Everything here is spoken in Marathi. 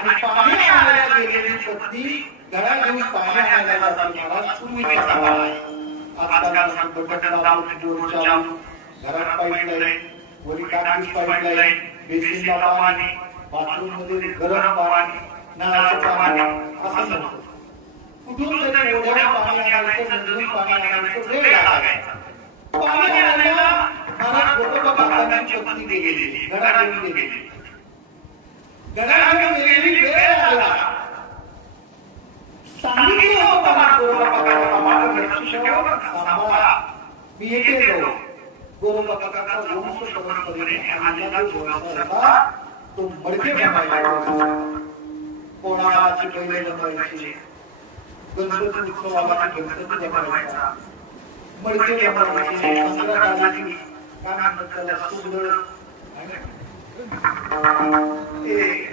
आणि पाणी आणायला गेलेली पत्नी घरात घेऊन पाणी आणायला जाते महाराज पूर्वीचा काळ आहे. आजकाल बटन दाबून बोर चालू, घरात पाईपलाईन, वरी टाकीत पाईपलाईन, बेसिनला पाणी, बाथरूम मध्ये गरम पाणी, नळाचं पाणी असं नव्हतं. कुठून तरी एवढ्या पाणी आणायचं, नदीतून पाणी आणायचं, वेळ लागायचा. पाणी आणायला महाराज गोरोबा काकांची पत्नी गेलेली, घरात घेऊन गेलेली. घरात घेऊन गेलेली, वेळ आला. सांगितलं होतं मला गोरोबा काकांना, माझं लक्ष ठेवा, सांभाळा, मी येते जाऊ. गोरोबा काकांचा वंश परंपरेने आलेला जो व्यवसाय होता तो मडके बनवायचा. कोणाची बैल बनवायची, गणपती उत्सवाला गणपती बनवायचा, मडके बनवायचे, संक्रांत आली काय म्हणतात त्याला सुगड, ते